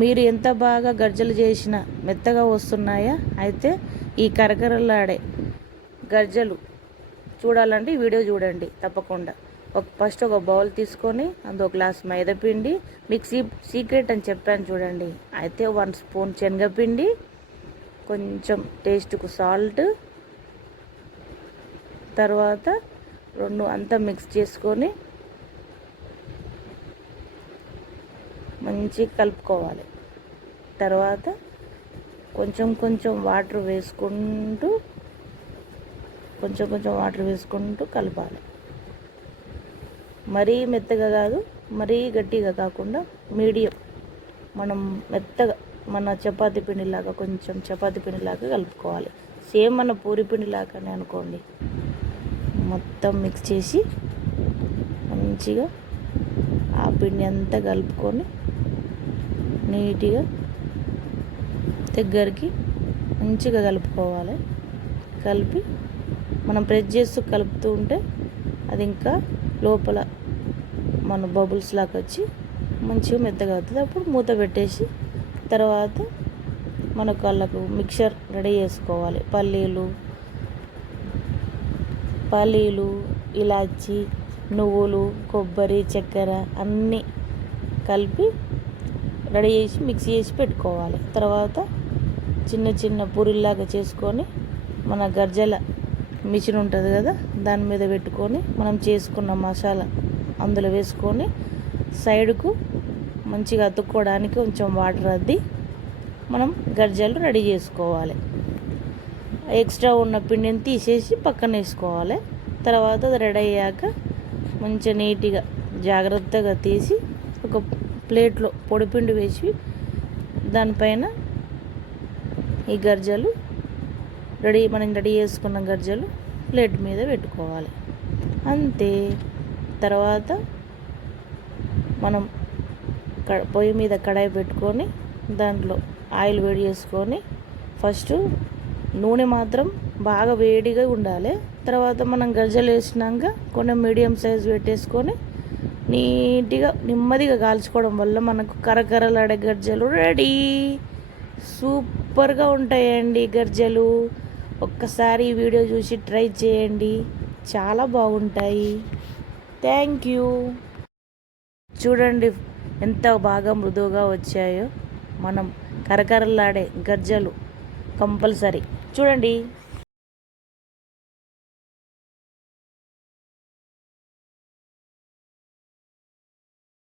మీరు ఎంత బాగా గర్జలు చేసినా మెత్తగా వస్తున్నాయా? అయితే ఈ కరకరలాడే గర్జలు చూడాలంటే ఈ వీడియో చూడండి తప్పకుండా. ఫస్ట్ ఒక బౌల్ తీసుకొని అందులో గ్లాస్ మైదాపిండి, మీకు సీక్రెట్ అని చెప్పాను చూడండి. అయితే 1 స్పూన్ శనగపిండి, కొంచెం టేస్ట్కు సాల్ట్, తర్వాత 2 అంతా మిక్స్ చేసుకొని మంచిగా కలుపుకోవాలి. తర్వాత కొంచెం కొంచెం వాటర్ వేసుకుంటూ కలపాలి. మరీ మెత్తగా కాదు, మరీ గట్టిగా కాకుండా మీడియం. మనం మెత్తగా మన చపాతీ పిండిలాగా, కొంచెం చపాతీ పిండిలాగా కలుపుకోవాలి. సేమ్ మన పూరి పిండిలాగానే అనుకోండి. మొత్తం మిక్స్ చేసి మంచిగా ఆ పిండి అంతా కలుపుకొని నీట్గా దగ్గరికి మంచిగా కలుపుకోవాలి. కలిపి మనం ప్రెస్ చేస్తూ కలుపుతూ ఉంటే అది ఇంకా లోపల మన బబుల్స్ లాగా వచ్చి మంచిగా మెత్తగా అవుతుంది. అప్పుడు మూత పెట్టేసి తర్వాత మనకు వాళ్ళకు మిక్చర్ రెడీ చేసుకోవాలి. పల్లీలు, ఇలాచి, నువ్వులు, కొబ్బరి, చక్కెర అన్నీ కలిపి రెడీ చేసి మిక్స్ చేసి పెట్టుకోవాలి. తర్వాత చిన్న చిన్న పూరిల్లాగా చేసుకొని మన గర్జల మిషన్ ఉంటుంది కదా, దాని మీద పెట్టుకొని మనం చేసుకున్న మసాలా అందులో వేసుకొని సైడ్కు మంచిగా అతుక్కోవడానికి కొంచెం వాటర్ అద్ది మనం గర్జలు రెడీ చేసుకోవాలి. ఎక్స్ట్రా ఉన్న పిండిని తీసేసి పక్కన వేసుకోవాలి. తర్వాత అది రెడీ అయ్యాక మంచిగా నీట్గా జాగ్రత్తగా తీసి ఒక ప్లేట్లో పొడిపిండి వేసి దానిపైన ఈ గర్జలు మనం రెడీ చేసుకున్న గర్జలు ప్లేట్ మీద పెట్టుకోవాలి. అంతే. తర్వాత మనం పొయ్యి మీద కడాయి పెట్టుకొని దాంట్లో ఆయిల్ వేడి చేసుకొని ఫస్ట్ నూనె మాత్రం బాగా వేడిగా ఉండాలి. తర్వాత మనం గర్జలు వేసినాక కొన్ని మీడియం సైజు పెట్టేసుకొని నీట్గా నెమ్మదిగా కాల్చుకోవడం వల్ల మనకు కరకరలాడే గర్జలు రెడీ. సూపర్గా ఉంటాయండి గర్జలు. ఒక్కసారి ఈ వీడియో చూసి ట్రై చేయండి, చాలా బాగుంటాయి. Thank you. చూడండి ఎంత బాగా మృదువుగా వచ్చాయో. మనం కరకరలాడే గర్జలు కంపల్సరీ చూడండి.